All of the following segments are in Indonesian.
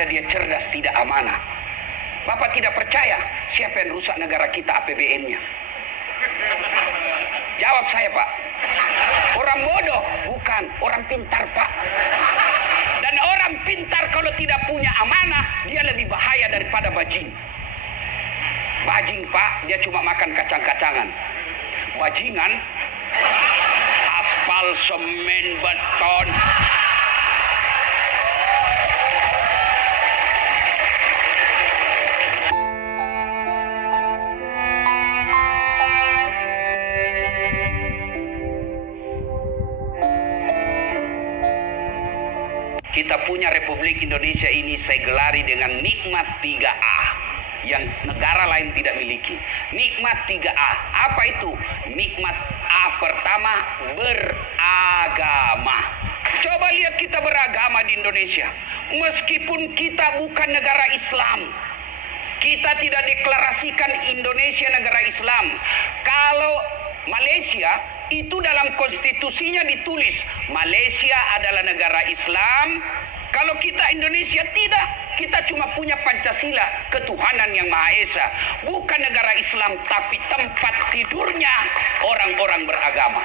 ada dia cerdas, tidak amanah. Bapak tidak percaya siapa yang rusak negara kita APBN-nya? Jawab saya, Pak. Orang bodoh? Bukan, orang pintar, Pak. Dan orang pintar kalau tidak punya amanah, dia lebih bahaya daripada bajing. Bajing, Pak, dia cuma makan kacang-kacangan. Bajingan, aspal, semen, beton. Kita punya Republik Indonesia ini saya gelari dengan nikmat 3A yang negara lain tidak miliki. Nikmat 3A. Apa itu? Nikmat A pertama, beragama. Coba lihat kita beragama di Indonesia. Meskipun kita bukan negara Islam, kita tidak deklarasikan Indonesia negara Islam. Kalau Malaysia itu dalam konstitusinya ditulis Malaysia adalah negara Islam. Kalau kita Indonesia tidak, kita cuma punya Pancasila, ketuhanan yang Maha Esa. Bukan negara Islam, tapi tempat tidurnya orang-orang beragama.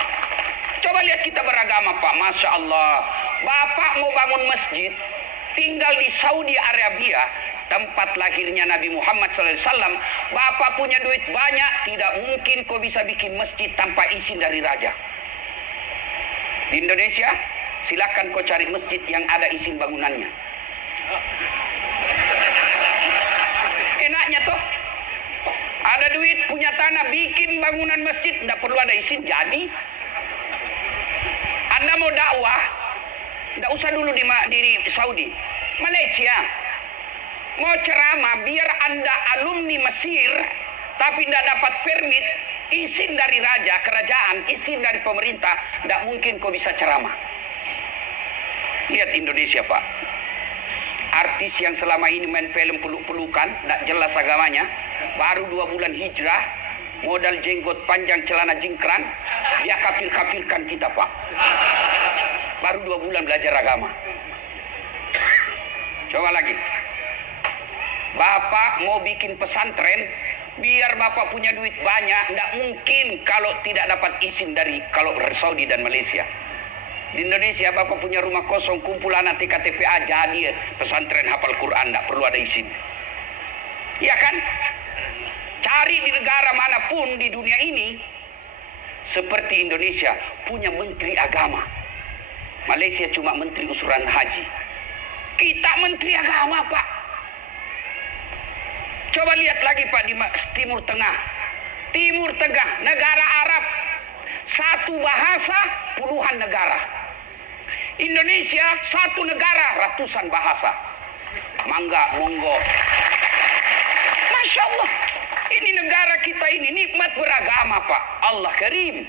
Coba lihat kita beragama, Pak. Masya Allah. Bapak mau bangun masjid, tinggal di Saudi Arabia, tempat lahirnya Nabi Muhammad SAW. Bapak punya duit banyak, tidak mungkin kau bisa bikin masjid tanpa izin dari raja. Di Indonesia, silakan kau cari masjid yang ada izin bangunannya. Enaknya toh, ada duit, punya tanah, bikin bangunan masjid, tidak perlu ada izin, jadi. Anda mau dakwah, tidak usah dulu di Saudi, Malaysia. Mau ceramah, biar Anda alumni Mesir, tapi tidak dapat permit, izin dari raja, kerajaan, izin dari pemerintah, tidak mungkin kau bisa ceramah. Lihat Indonesia, Pak. Artis yang selama ini main film peluk-pelukan, tidak jelas agamanya, baru 2 bulan hijrah, modal jenggot panjang, celana jingkran, dia kafir-kafirkan kita, Pak. Baru 2 bulan belajar agama. Coba lagi. Bapak mau bikin pesantren, biar Bapak punya duit banyak, tidak mungkin kalau tidak dapat izin dari kalau Saudi dan Malaysia. Di Indonesia Bapak punya rumah kosong, kumpul anak TKTPA, jadi pesantren hafal Quran, tidak perlu ada izin. Iya kan? Cari di negara manapun di dunia ini, seperti Indonesia, punya menteri agama. Malaysia cuma menteri usuran haji. Kita menteri agama, Pak. Coba lihat lagi, Pak, di Timur Tengah. Timur Tengah, negara Arab. Satu bahasa, puluhan negara. Indonesia, satu negara, ratusan bahasa. Mangga, monggo. Masya Allah. Ini negara kita ini, nikmat beragama, Pak. Allah Karim.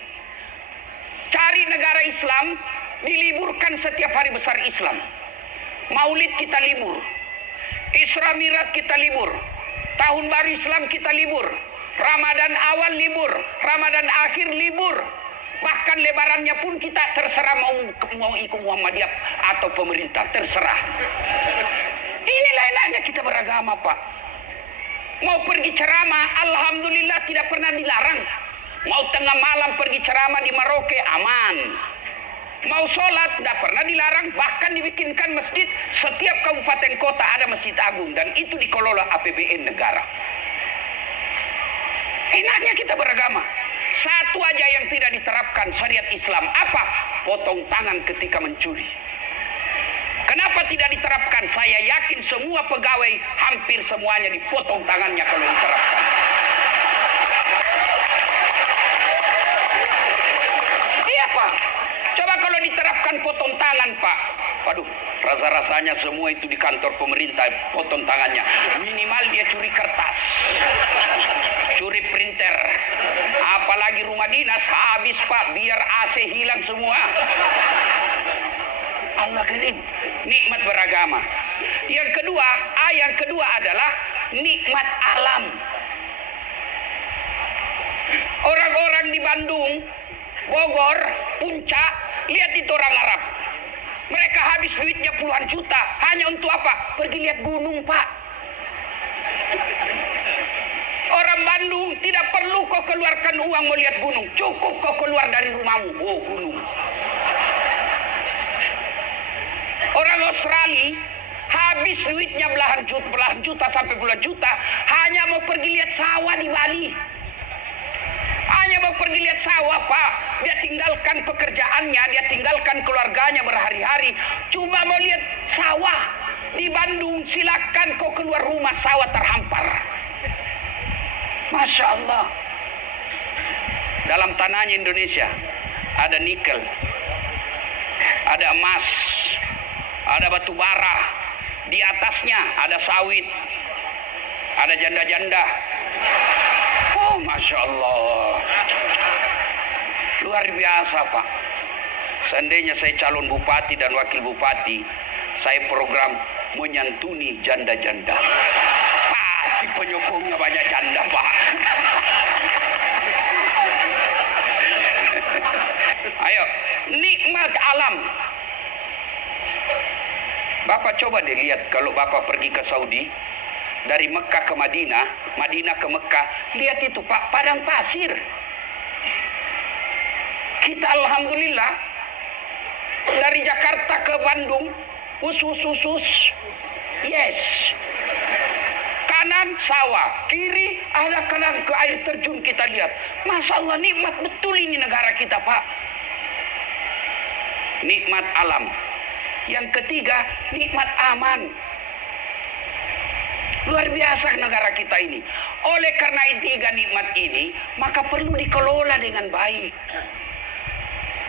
Cari negara Islam, diliburkan setiap hari besar Islam. Maulid kita libur. Isra Mi'raj kita libur. Tahun baru Islam kita libur. Ramadan awal libur. Ramadan akhir libur. Bahkan lebarannya pun kita terserah mau ikut Muhammadiyah atau pemerintah. Terserah. Inilah enaknya kita beragama, Pak. Mau pergi ceramah, alhamdulillah tidak pernah dilarang. Mau tengah malam pergi ceramah di Merauke, aman. Mau sholat, tidak pernah dilarang. Bahkan dibikinkan masjid, setiap kabupaten kota ada masjid agung. Dan itu dikelola APBN negara. Enaknya kita beragama. Satu aja yang tidak diterapkan syariat Islam. Apa? Potong tangan ketika mencuri. Kenapa tidak diterapkan? Saya yakin semua pegawai, hampir semuanya dipotong tangannya kalau diterapkan. Iya, Pak. Coba kalau diterapkan potong tangan, Pak. Waduh, rasa-rasanya semua itu di kantor pemerintah potong tangannya. Minimal dia curi kertas, curi printer. Apalagi rumah dinas habis, Pak, biar AC hilang semua. Allah Karim. Nikmat beragama. Yang kedua adalah nikmat alam. Orang-orang di Bandung, Bogor, Puncak, lihat itu orang Arab. Mereka habis duitnya puluhan juta. Hanya untuk apa? Pergi lihat gunung, Pak. Orang Bandung tidak perlu kau keluarkan uang melihat gunung. Cukup kau keluar dari rumahmu. Oh, gunung. Orang Australia habis duitnya belahan juta sampai puluhan juta hanya mau pergi lihat sawah di Bali. Hanya mau pergi lihat sawah, Pak. Dia tinggalkan pekerjaannya, dia tinggalkan keluarganya berhari-hari. Cuma mau lihat sawah. Di Bandung silakan kau keluar rumah, sawah terhampar. Masya Allah. Dalam tanahnya Indonesia ada nikel, ada emas, ada batu bara. Di atasnya ada sawit, ada janda-janda. Oh, Masya Allah. Luar biasa, Pak. Seandainya saya calon bupati dan wakil bupati, saya program menyantuni janda-janda. Pasti penyokongnya banyak janda, Pak. Ayo, nikmat alam. Bapak coba deh lihat kalau Bapak pergi ke Saudi, dari Mekah ke Madinah, Madinah ke Mekah, lihat itu, Pak, padang pasir. Kita alhamdulillah dari Jakarta ke Bandung, yes. Kanan sawah, kiri ada kanan ke air terjun kita lihat. Masya Allah, nikmat betul ini negara kita, Pak. Nikmat alam. Yang ketiga, nikmat aman. Luar biasa negara kita ini. Oleh karena tiga nikmat ini, maka perlu dikelola dengan baik.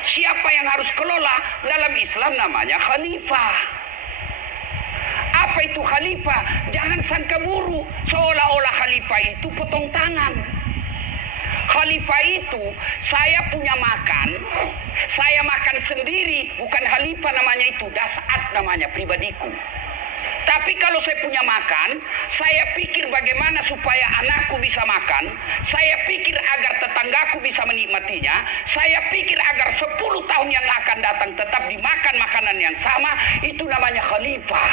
Siapa yang harus kelola? Dalam Islam namanya khalifah. Apa itu khalifah? Jangan sangka buruk seolah-olah khalifah itu potong tangan. Khalifah itu saya punya makan, saya makan sendiri, bukan khalifah namanya itu, dasat namanya pribadiku. Tapi kalau saya punya makan, saya pikir bagaimana supaya anakku bisa makan, saya pikir agar tetanggaku bisa menikmatinya, saya pikir agar 10 tahun yang akan datang tetap dimakan makanan yang sama, itu namanya khalifah.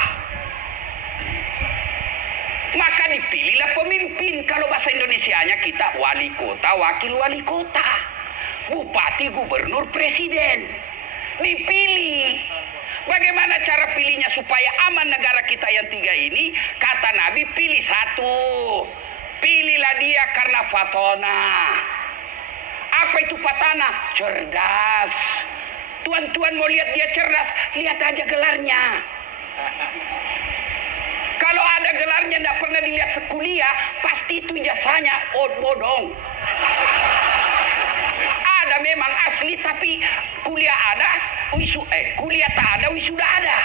Maka dipilihlah pemimpin. Kalau bahasa Indonesianya kita wali kota, wakil wali kota, bupati, gubernur, presiden. Dipilih. Bagaimana cara pilihnya supaya aman negara kita yang tiga ini? Kata Nabi, pilih satu. Pilihlah dia karena fatona. Apa itu fatana? Cerdas. Tuan-tuan mau lihat dia cerdas, lihat aja gelarnya. Kalau ada gelarnya tidak pernah dilihat sekuliah, pasti itu ijazahnya bodong. Ada memang asli, tapi kuliah ada, kuliah tak ada, wisuda ada.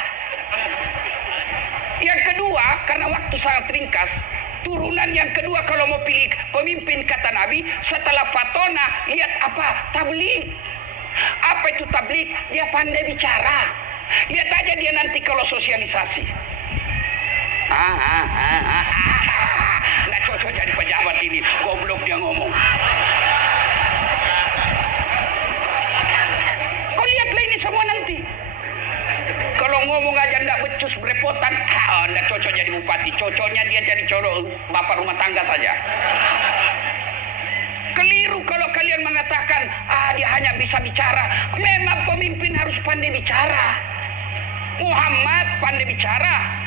Yang kedua, karena waktu sangat ringkas, turunan yang kedua kalau mau pilih pemimpin kata Nabi, setelah fatona, lihat apa? Tabligh. Apa itu tabligh? Dia pandai bicara. Lihat aja dia nanti kalau sosialisasi. Nggak cocok jadi pejabat ini, goblok dia ngomong. Kau lihatlah ini semua nanti. Kalau ngomong aja nggak becus berepotan, nggak cocok jadi bupati. Cocoknya dia jadi bapak rumah tangga saja. Keliru kalau kalian mengatakan, dia hanya bisa bicara. Memang pemimpin harus pandai bicara. Muhammad pandai bicara.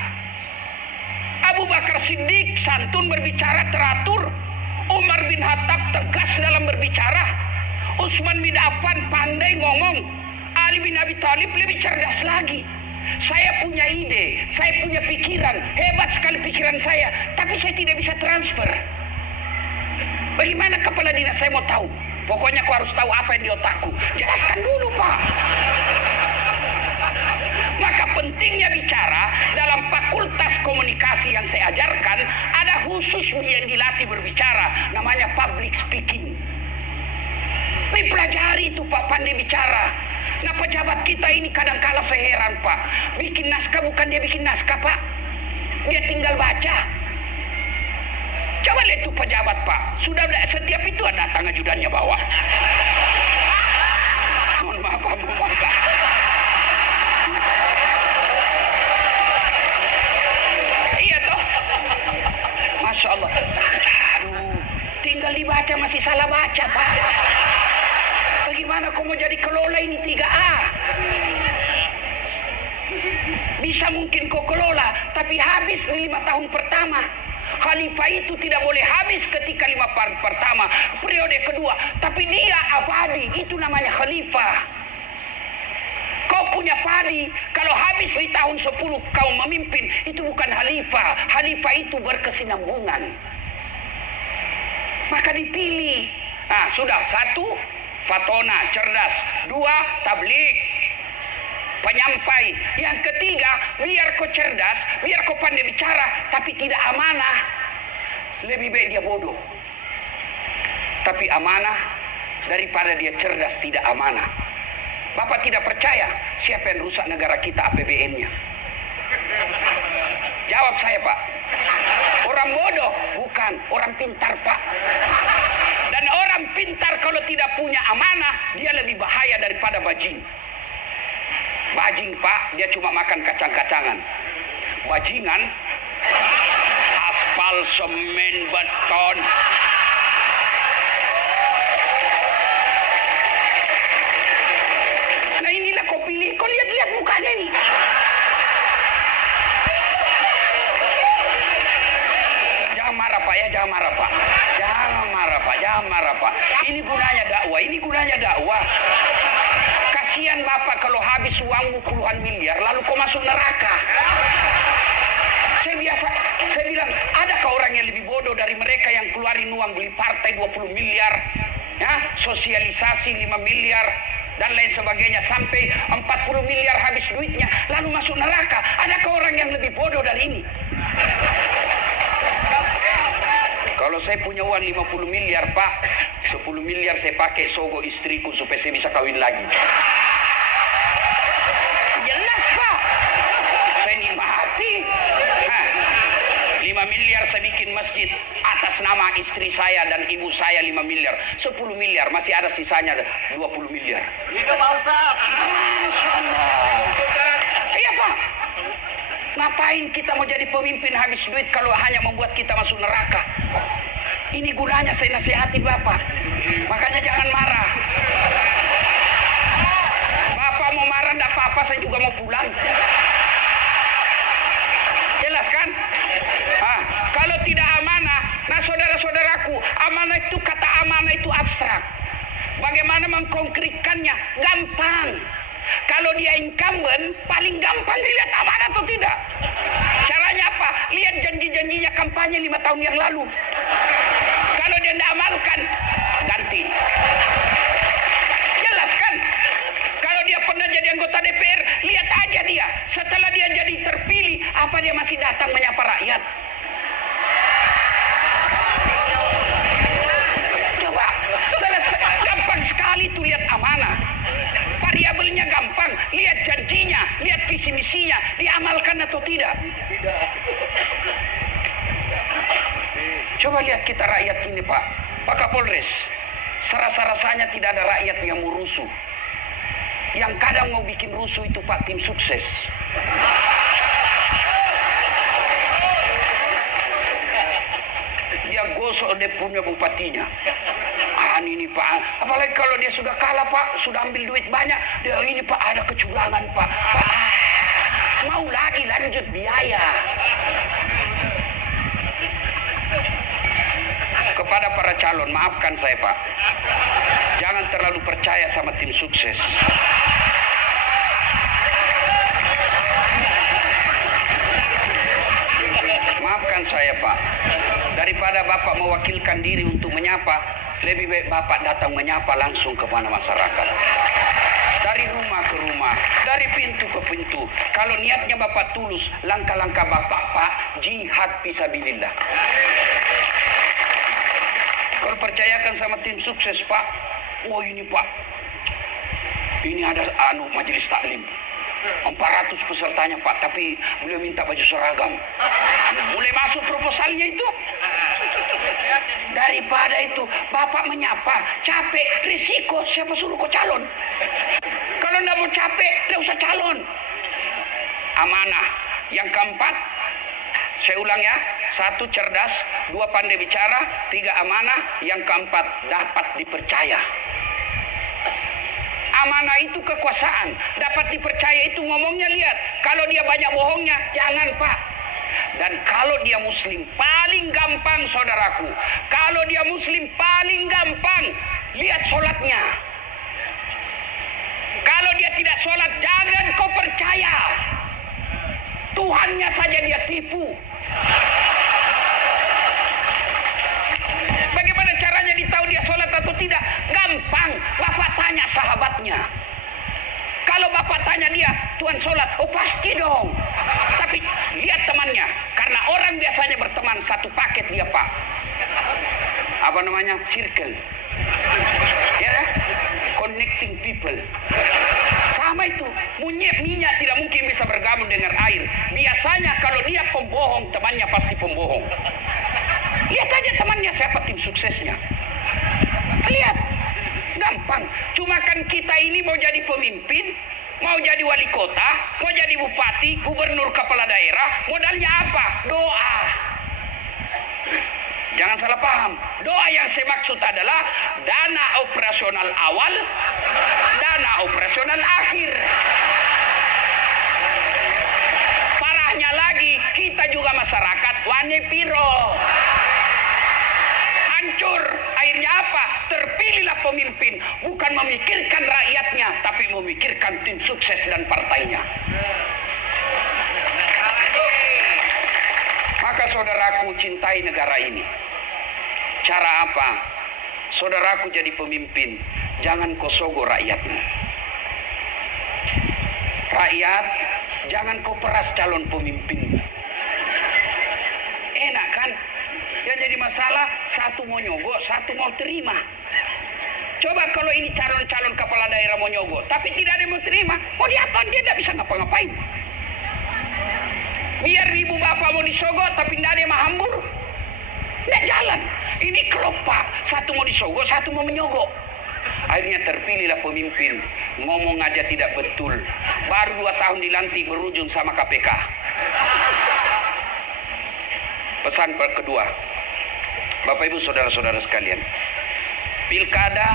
Abu Bakar Siddiq santun berbicara teratur. Umar bin Khattab tegas dalam berbicara. Utsman bin Affan pandai ngomong. Ali bin Abi Thalib lebih cerdas lagi. Saya punya ide, saya punya pikiran, hebat sekali pikiran saya, tapi saya tidak bisa transfer. Bagaimana kepala dinas saya mau tahu? Pokoknya kau harus tahu apa yang di otakku. Jelaskan dulu, Pak. Maka pentingnya bicara dalam fakultas komunikasi yang saya ajarkan, ada khusus yang dilatih berbicara, namanya public speaking. Dipelajari itu, Pak, pandai bicara. Nah, pejabat kita ini kadang-kala saya heran, Pak. Bikin naskah bukan dia bikin naskah, Pak. Dia tinggal baca. Coba lihat tuh pejabat, Pak. Sudah setiap itu ada datang ajudannya bawa. Mohon maaf, Pak. Masya Allah. Aduh, tinggal dibaca masih salah baca, Pak. Bagaimana kau mau jadi kelola ini 3A? Bisa mungkin kau kelola, tapi habis 5 tahun pertama. Khalifah itu tidak boleh habis ketika 5 tahun pertama, periode kedua. Tapi dia abadi, itu namanya khalifah. Kau punya padi, kalau habis di tahun 10 kau memimpin, itu bukan khalifah. Khalifah itu berkesinambungan. Maka dipilih. Nah, sudah 1, fatona, cerdas. 2, tablik, penyampai. Yang ketiga, biar kau cerdas, biar kau pandai bicara, tapi tidak amanah. Lebih baik dia bodoh, tapi amanah, daripada dia cerdas tidak amanah. Bapak tidak percaya siapa yang rusak negara kita APBN-nya? Jawab saya, Pak. Orang bodoh? Bukan, orang pintar, Pak. Dan orang pintar kalau tidak punya amanah, dia lebih bahaya daripada bajing. Bajing, Pak, dia cuma makan kacang-kacangan. Bajingan, aspal, semen, beton. Nah inilah kau pilih, kau lihat-lihat mukanya ini. Jangan marah, Pak, ya, jangan marah, Pak. Jangan marah, Pak, jangan marah, Pak. Ini gunanya dakwah, ini gunanya dakwah. Kasihan Bapak kalau habis uangmu puluhan miliar, lalu kau masuk neraka. Saya bilang, adakah orang yang lebih bodoh dari mereka yang keluarin uang beli partai 20 miliar, ya, sosialisasi 5 miliar, dan lain sebagainya, sampai 40 miliar habis duitnya, lalu masuk neraka. Adakah orang yang lebih bodoh dari ini? Kalau saya punya uang 50 miliar, Pak, 10 miliar saya pakai sogo istriku supaya saya bisa kawin lagi. Jelas, Pak. Saya nikmati. 5 miliar saya bikin masjid atas nama istri saya dan ibu saya 5 miliar. 10 miliar, masih ada sisanya 20 miliar. Itu Pak Ustaz. Masya Allah. Iya, Pak. Ngapain kita mau jadi pemimpin habis duit kalau hanya membuat kita masuk neraka? Ini gunanya saya nasihati Bapak. Makanya jangan marah. Bapak mau marah enggak apa-apa, saya juga mau pulang. Jelas kan? Kalau tidak amanah, nah saudara-saudaraku, amanah itu, kata amanah itu abstrak. Bagaimana mengkonkretkannya? Gampang. Kalau dia incumbent, paling gampang dilihat amanah atau tidak. Caranya apa? Lihat janji-janjinya kampanye 5 tahun yang lalu. Kalau dia tidak amalkan, ganti. Jelas kan? Kalau dia pernah jadi anggota DPR, lihat aja dia. Setelah dia jadi terpilih, apa dia masih datang menyapa rakyat? Coba, selesai. Gampang sekali tuh lihat amanah. Variabelnya gampang, lihat janjinya, lihat visi misinya, diamalkan atau tidak. Coba lihat kita rakyat ini, Pak. Pak Kapolres, serasa-rasanya tidak ada rakyat yang mau rusuh. Yang kadang mau bikin rusuh itu Pak tim sukses. Dia gosok dia punya bupatinya. Ini Pak, apalagi kalau dia sudah kalah Pak, sudah ambil duit banyak, dia ini Pak ada kecurangan Pak. Mau lagi lanjut biaya. Kepada para calon, maafkan saya Pak, jangan terlalu percaya sama tim sukses. Maafkan saya Pak, daripada Bapak mewakilkan diri untuk menyapa, lebih baik Bapak datang menyapa langsung kepada masyarakat. Dari rumah ke rumah, dari pintu ke pintu. Kalau niatnya Bapak tulus, langkah-langkah Bapak, Pak, jihad fisabilillah. Kalau percayakan sama tim sukses Pak, oh ini Pak, ini ada majelis taklim. 400 pesertanya Pak, tapi beliau minta baju seragam. Mulai masuk proposalnya itu. Daripada itu Bapak menyapa, capek, risiko, siapa suruh kau calon? Kalau nggak mau capek, nggak usah calon. Amanah. Yang keempat, saya ulang ya, 1 cerdas, 2 pandai bicara, 3 amanah, yang keempat dapat dipercaya. Amanah itu kekuasaan, dapat dipercaya itu ngomongnya lihat. Kalau dia banyak bohongnya, jangan Pak. Dan kalau dia muslim, paling gampang saudaraku. Kalau dia muslim, paling gampang. Lihat sholatnya. Kalau dia tidak sholat, jangan kau percaya. Tuhannya saja dia tipu. Bagaimana caranya ditahu dia sholat atau tidak? Gampang, Bapak tanya sahabatnya. Kalau Bapak tanya dia, Tuhan sholat, oh pasti dong. Tapi lihat temannya, karena orang biasanya berteman satu paket dia Pak. Apa namanya? Circle. Ya, connecting people. Sama itu, minyak tidak mungkin bisa bergabung dengan air. Biasanya kalau dia pembohong, temannya pasti pembohong. Lihat aja temannya siapa tim suksesnya. Lihat, gampang. Cuma kan kita ini mau jadi pemimpin, mau jadi wali kota, mau jadi bupati, gubernur, kepala daerah, modalnya apa? Doa. Jangan salah paham. Doa yang saya maksud adalah dana operasional awal, dana operasional akhir. Parahnya lagi, kita juga masyarakat wane piro. Hancur. Akhirnya apa? Terpilihlah pemimpin, bukan memikirkan rakyatnya, tapi memikirkan tim sukses dan partainya. Maka saudaraku, cintai negara ini. Cara apa? Saudaraku jadi pemimpin, jangan kau sogo rakyatmu. Rakyat, jangan kau peras calon pemimpinmu. Enak kan? Yang jadi masalah, satu mau nyogok, satu mau terima. Coba kalau ini calon-calon kepala daerah mau nyogok, tapi tidak ada yang mau terima, mau diapain? Dia tidak bisa ngapa-ngapain. Biar ibu bapak mau disogok, tapi tidak ada yang mau hambur. Tidak jalan. Ini kelopak, satu mau disogok, satu mau menyogok. Akhirnya terpilihlah pemimpin, ngomong aja tidak betul. Baru 2 tahun dilantik berujung sama KPK. Pesan kedua, Bapak Ibu saudara-saudara sekalian, pilkada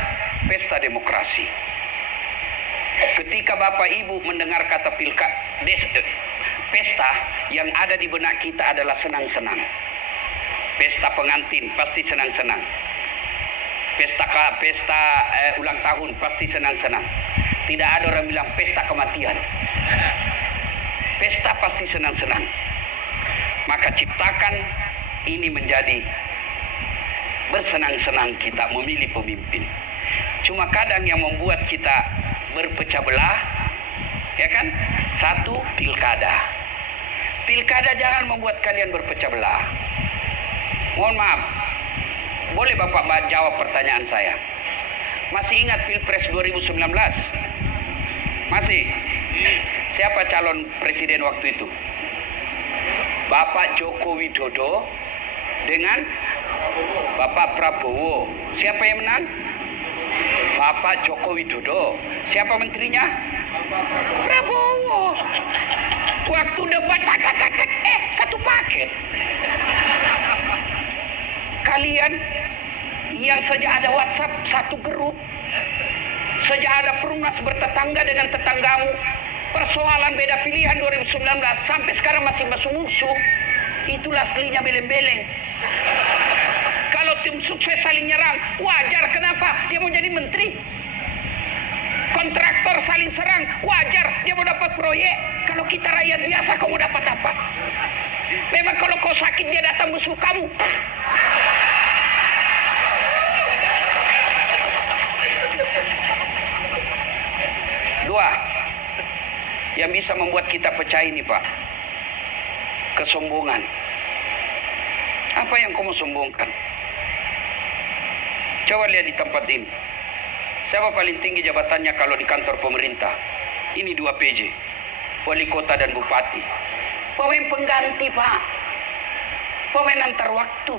pesta demokrasi. Ketika Bapak Ibu mendengar kata pesta, yang ada di benak kita adalah senang-senang. Pesta pengantin pasti senang-senang. Pesta ulang tahun pasti senang-senang. Tidak ada orang bilang pesta kematian. Pesta pasti senang-senang. Maka ciptakan ini menjadi bersenang-senang kita memilih pemimpin. Cuma kadang yang membuat kita berpecah belah, ya kan? 1, pilkada. Pilkada jangan membuat kalian berpecah belah. Mohon maaf, boleh Bapak jawab pertanyaan saya? Masih ingat Pilpres 2019? Masih? Siapa calon presiden waktu itu? Bapak Joko Widodo dengan Bapak Prabowo. Siapa yang menang? Bapak Joko Widodo. Siapa menterinya? Prabowo. Waktu debat satu paket. Kalian yang sejak ada WhatsApp satu grup, sejak ada perumnas bertetangga dengan tetanggamu, persoalan beda pilihan 2019 sampai sekarang masih musuh. Itulah aslinya beleng-beleng. Kalau tim sukses saling nyerang, wajar. Kenapa? Dia mau jadi menteri. Kontraktor saling serang, wajar. Dia mau dapat proyek. Kalau kita rakyat biasa, kau mau dapat apa? Memang kalau kau sakit, dia datang musuh kamu. Dua, yang bisa membuat kita pecah ini Pak, kesombongan. Apa yang kau mau sombongkan? Coba lihat di tempat ini. Siapa paling tinggi jabatannya kalau di kantor pemerintah? Ini 2 PJ, wali kota dan bupati. Pemain pengganti Pak, pemain antar waktu.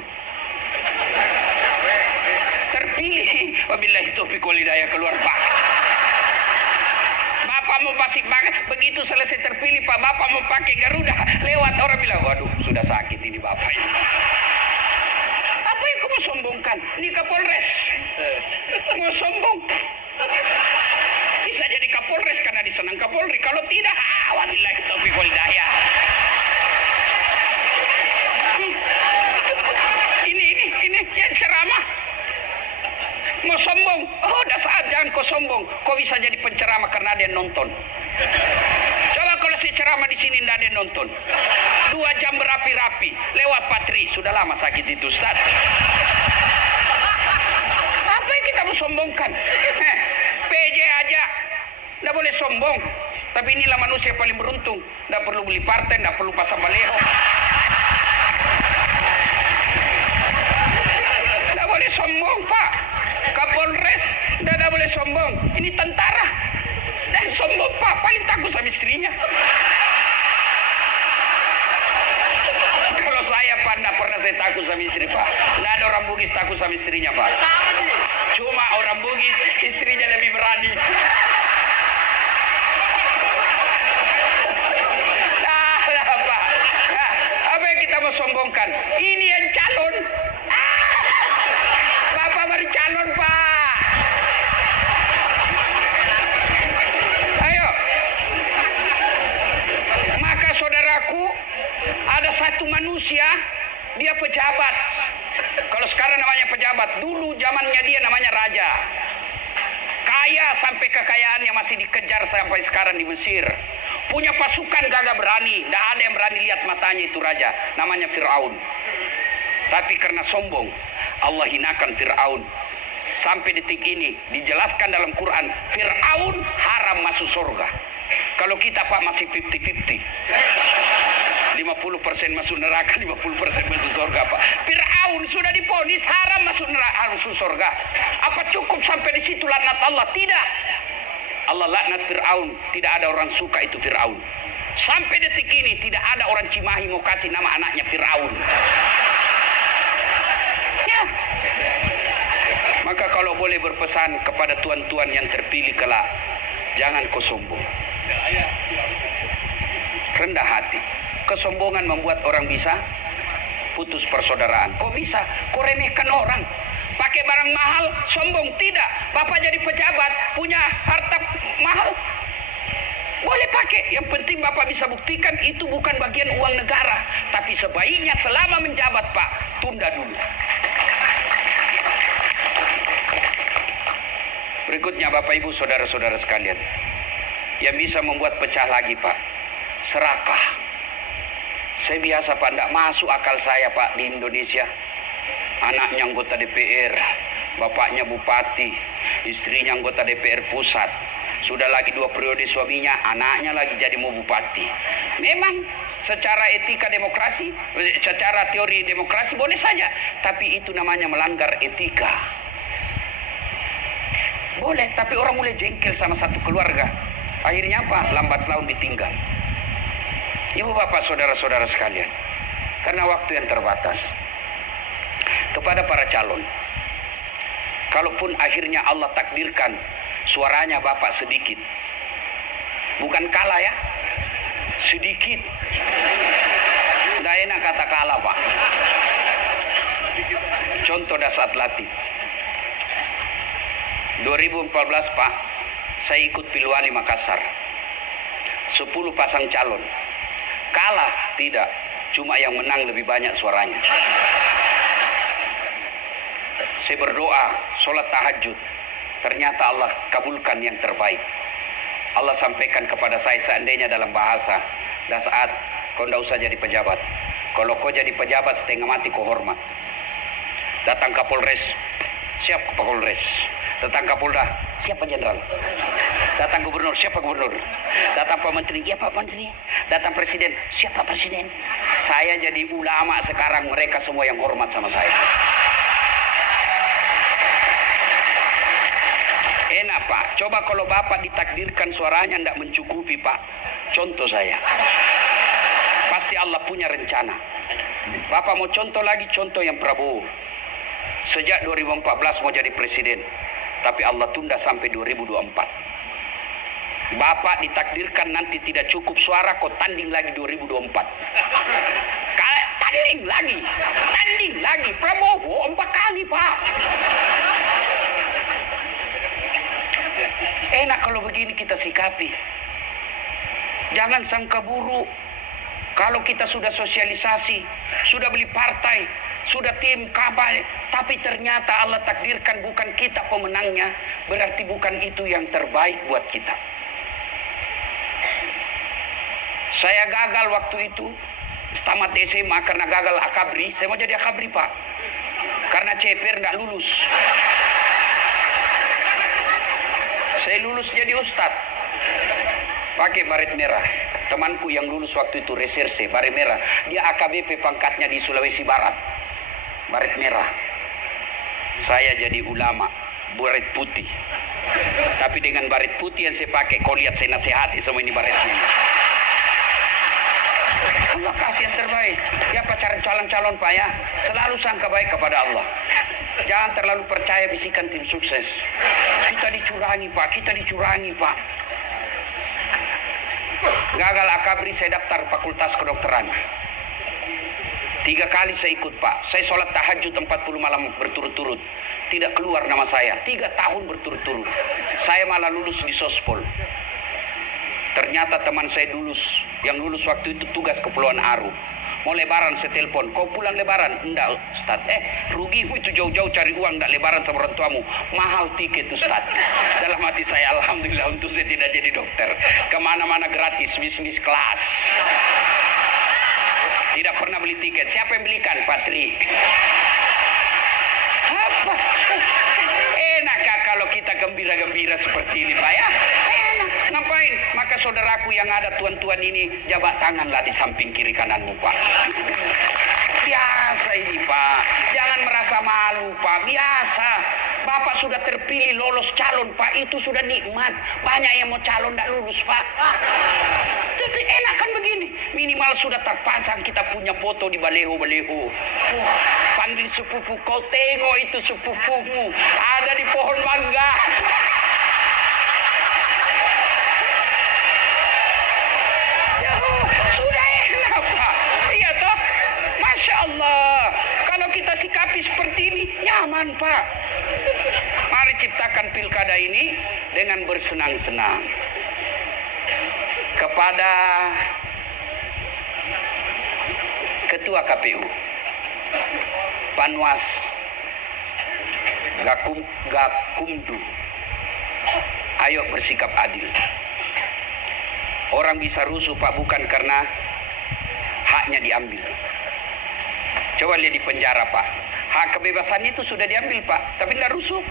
Terpilih, wabillahi taufiq wal hidayah, keluar Pak. Bapak Bapak mau pasik banget. Begitu selesai terpilih Pak, Bapak mau pakai Garuda. Lewat orang bilang, waduh sudah sakit ini Bapak ini. Apa yang kamu sombongkan? Ini Kapolres. Mau sombong. Bisa jadi Kapolres karena disenang Kapolri. Kalau tidak, wabillahi taufiq wal hidayah. Ini yang ceramah. Mau sombong. Oh, dah saat jangan kau sombong. Kau bisa jadi penceramah karena ada yang nonton. Coba kalau si ceramah di sini tidak ada yang nonton. 2 jam berapi-rapi. Lewat Patri. Sudah lama sakit itu, Ustaz. Apa yang kita mau sombongkan? PJ aja. Tidak boleh sombong. Tapi inilah manusia paling beruntung. Tidak perlu beli partai, tidak perlu pasang baleho. Tidak boleh sombong, Pak. Kapolres, tidak boleh sombong. Ini tentara. Dan sombong, Pak. Paling takut sama istrinya. Kalau saya, Pak, tidak pernah saya takut sama istri, Pak. Tidak ada orang Bugis takut sama istrinya, Pak. Cuma orang Bugis, istrinya lebih berani. Apa yang kita mau sombongkan? Ini yang calon. Bapak baru calon, Pak. Ayo. Maka saudaraku, ada satu manusia, dia pejabat. Kalau sekarang namanya pejabat, dulu zamannya dia namanya raja. Kaya sampai kekayaannya masih dikejar sampai sekarang di Mesir. Punya pasukan gagah berani, tidak ada yang berani lihat matanya itu raja. Namanya Fir'aun. Tapi karena sombong, Allah hinakan Fir'aun. Sampai detik ini dijelaskan dalam Quran, Fir'aun haram masuk surga. Kalau kita, Pak, masih 50-50. 50% masuk neraka, 50% masuk surga, Pak. Fir'aun sudah diponis haram masuk neraka, masuk surga. Apa cukup sampai di situ laknat Allah? Tidak. Allah laknat Fir'aun. Tidak ada orang suka itu Fir'aun. Sampai detik ini tidak ada orang Cimahi mau kasih nama anaknya Fir'aun. Ya. Maka kalau boleh berpesan kepada tuan-tuan yang terpilih kelak, jangan kau sombong. Rendah hati. Kesombongan membuat orang bisa putus persaudaraan. Kok bisa? Kau remehkan orang. Pakai barang mahal, sombong. Tidak. Bapak jadi pejabat, punya harta mahal. Boleh pakai. Yang penting Bapak bisa buktikan itu bukan bagian uang negara. Tapi sebaiknya selama menjabat, Pak, tunda dulu. Berikutnya Bapak Ibu saudara-saudara sekalian, yang bisa membuat pecah lagi, Pak, serakah. Saya biasa, Pak, tidak masuk akal saya, Pak, di Indonesia. Anaknya anggota DPR, bapaknya bupati, istrinya anggota DPR pusat. Sudah lagi 2 periode suaminya, anaknya lagi jadi mau bupati. Memang secara etika demokrasi, secara teori demokrasi boleh saja. Tapi itu namanya melanggar etika. Boleh, tapi orang mulai jengkel sama satu keluarga. Akhirnya apa? Lambat laun ditinggal. Ibu bapak saudara-saudara sekalian, karena waktu yang terbatas, kepada para calon, kalaupun akhirnya Allah takdirkan suaranya bapak sedikit, bukan kalah ya, sedikit, nggak enak kata kalah, Pak. Contoh dasar latih 2014, Pak, saya ikut Pilwali Makassar, 10 pasang calon. Kalah tidak, cuma yang menang lebih banyak suaranya. Saya berdoa, sholat tahajud, ternyata Allah kabulkan yang terbaik. Allah sampaikan kepada saya seandainya dalam bahasa, dah saat kau tidak usah jadi pejabat. Kalau kau jadi pejabat setengah mati kau hormat. Datang Kapolres, siap Kapolres. Datang Kapolda, siapa jenderal? Datang gubernur, siapa gubernur? Datang Pak Menteri, iya Pak Menteri. Datang Presiden, siapa Presiden? Saya jadi ulama sekarang, mereka semua yang hormat sama saya. Enak, Pak. Coba kalau Bapak ditakdirkan suaranya tidak mencukupi, Pak. Contoh saya. Pasti Allah punya rencana. Bapak mau contoh lagi, contoh yang Prabowo. Sejak 2014 mau jadi presiden. Tapi Allah tunda sampai 2024. Bapak ditakdirkan nanti tidak cukup suara, kau tanding lagi 2024. Tanding lagi. Prabowo 4 kali, Pak. Enak kalau begini kita sikapi. Jangan sangka buruk. Kalau kita sudah sosialisasi, sudah beli partai, sudah tim kampanye, tapi ternyata Allah takdirkan bukan kita pemenangnya, berarti bukan itu yang terbaik buat kita. Saya gagal waktu itu, tamat SMA karena gagal akabri. Saya mau jadi akabri, Pak, karena CPR nggak lulus. Saya lulus jadi ustadz, pakai baret merah. Temanku yang lulus waktu itu reserse, baret merah. Dia AKBP pangkatnya di Sulawesi Barat, baret merah. Saya jadi ulama, baret putih. Tapi dengan baret putih yang saya pakai, kau lihat saya nasihati semua ini baretnya. Allah kasih yang terbaik. Ya pacaran calon-calon, Pak, ya, selalu sangka baik kepada Allah. Jangan terlalu percaya bisikan tim sukses. Kita dicurangi, Pak, kita dicurangi, Pak. Gagal akabri, saya daftar fakultas kedokteran. 3 kali saya ikut, Pak. Saya sholat tahajud 40 malam berturut-turut. Tidak keluar nama saya. 3 tahun berturut-turut. Saya malah lulus di Sospol. Ternyata teman saya lulus. Yang lulus waktu itu tugas Kepulauan Aru. Mau lebaran saya telepon, kau pulang lebaran? Enggak, Ustaz. Rugimu itu jauh-jauh cari uang, enggak lebaran sama orang tuamu. Mahal tiket, Ustaz. Dalam hati saya, alhamdulillah untuk saya tidak jadi dokter. Kemana-mana gratis, bisnis kelas. Tidak pernah beli tiket. Siapa yang belikan? Patri. Apa? Enakkah kalau kita gembira-gembira seperti ini, Pak, ya? Enak. Ngapain? Maka saudaraku yang ada tuan-tuan ini, jabat tanganlah di samping kiri kananmu, Pak. Biasa ini, Pak. Jangan merasa malu, Pak. Biasa. Bapak sudah terpilih lolos calon, Pak. Itu sudah nikmat. Banyak yang mau calon tidak lulus, Pak. Jadi enak kan begini. Minimal sudah terpasang kita punya foto di baleho-baleho. Panggil sepupu, kau tengok itu sepupumu. Ada di pohon mangga. Ya, sudah enak, Pak. Iya toh? Masya Allah. Kalau kita sikapi seperti ini, nyaman, Pak. Mari ciptakan pilkada ini dengan bersenang-senang. Kepada Ketua KPU, Panwas Gakumdu, ayo bersikap adil. Orang bisa rusuh, Pak, bukan karena haknya diambil. Coba lihat di penjara, Pak. Hak kebebasan itu sudah diambil, Pak, tapi tidak rusuh.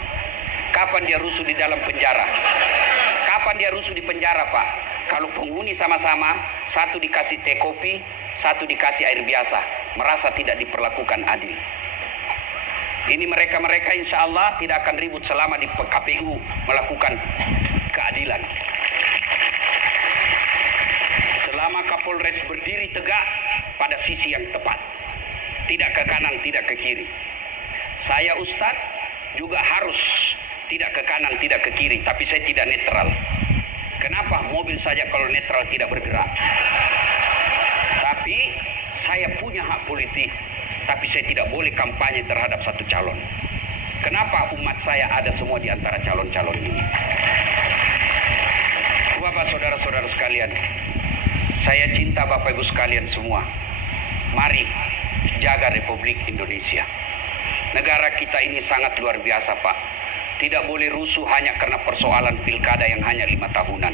Kapan dia rusuh di dalam penjara? Kapan dia rusuh di penjara, Pak? Kalau penghuni sama-sama, satu dikasih teh kopi, satu dikasih air biasa, merasa tidak diperlakukan adil. Ini mereka-mereka insya Allah tidak akan ribut selama di KPU melakukan keadilan. Selama Kapolres berdiri tegak pada sisi yang tepat, tidak ke kanan, tidak ke kiri. Saya Ustadz juga harus tidak ke kanan, tidak ke kiri, tapi saya tidak netral. Kenapa? Mobil saja kalau netral tidak bergerak. Tapi saya punya hak politik, tapi saya tidak boleh kampanye terhadap satu calon. Kenapa? Umat saya ada semua di antara calon-calon ini. Bapak, saudara-saudara sekalian, saya cinta Bapak Ibu sekalian semua. Mari jaga Republik Indonesia. Negara kita ini sangat luar biasa, Pak. Tidak boleh rusuh hanya karena persoalan pilkada yang hanya 5 tahunan.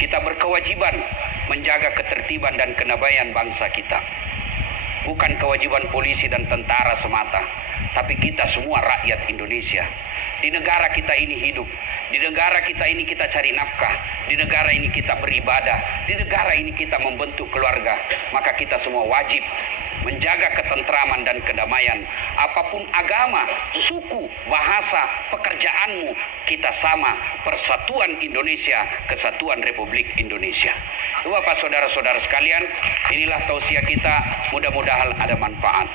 Kita berkewajiban menjaga ketertiban dan kedamaian bangsa kita. Bukan kewajiban polisi dan tentara semata, tapi kita semua rakyat Indonesia. Di negara kita ini hidup, di negara kita ini kita cari nafkah, di negara ini kita beribadah, di negara ini kita membentuk keluarga. Maka kita semua wajib menjaga ketentraman dan kedamaian. Apapun agama, suku, bahasa, pekerjaanmu, kita sama. Persatuan Indonesia, kesatuan Republik Indonesia. Bapak, saudara-saudara sekalian, inilah tausiah kita, mudah-mudahan ada manfaat.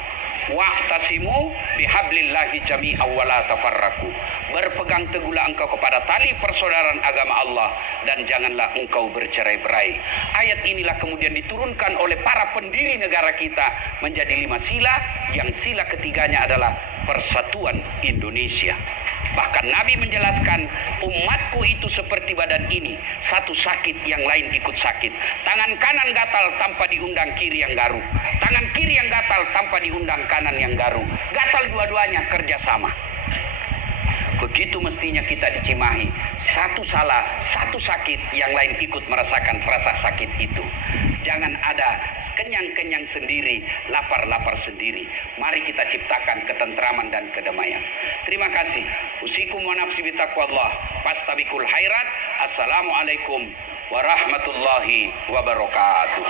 Wa'tasimu bihablillahi jami'an wa la tafarraqu. Berpegang teguhlah engkau kepada tali persaudaraan agama Allah dan janganlah engkau bercerai-berai. Ayat inilah kemudian diturunkan oleh para pendiri negara kita menjadi 5 sila, yang sila ketiganya adalah persatuan Indonesia. Bahkan Nabi menjelaskan, umatku itu seperti badan ini, satu sakit yang lain ikut sakit. Tangan kanan gatal tanpa diundang kiri yang garuk, tangan kiri yang gatal tanpa diundang kanan yang garuk. Gatal dua-duanya kerjasama. Begitu mestinya kita di Cimahi, satu salah, satu sakit, yang lain ikut merasakan rasa sakit itu. Jangan ada kenyang-kenyang sendiri, lapar-lapar sendiri. Mari kita ciptakan ketentraman dan kedamaian. Terima kasih. Usikum wa nafsi bitaqwallah, fastabikul khairat. Assalamualaikum warahmatullahi wabarakatuh.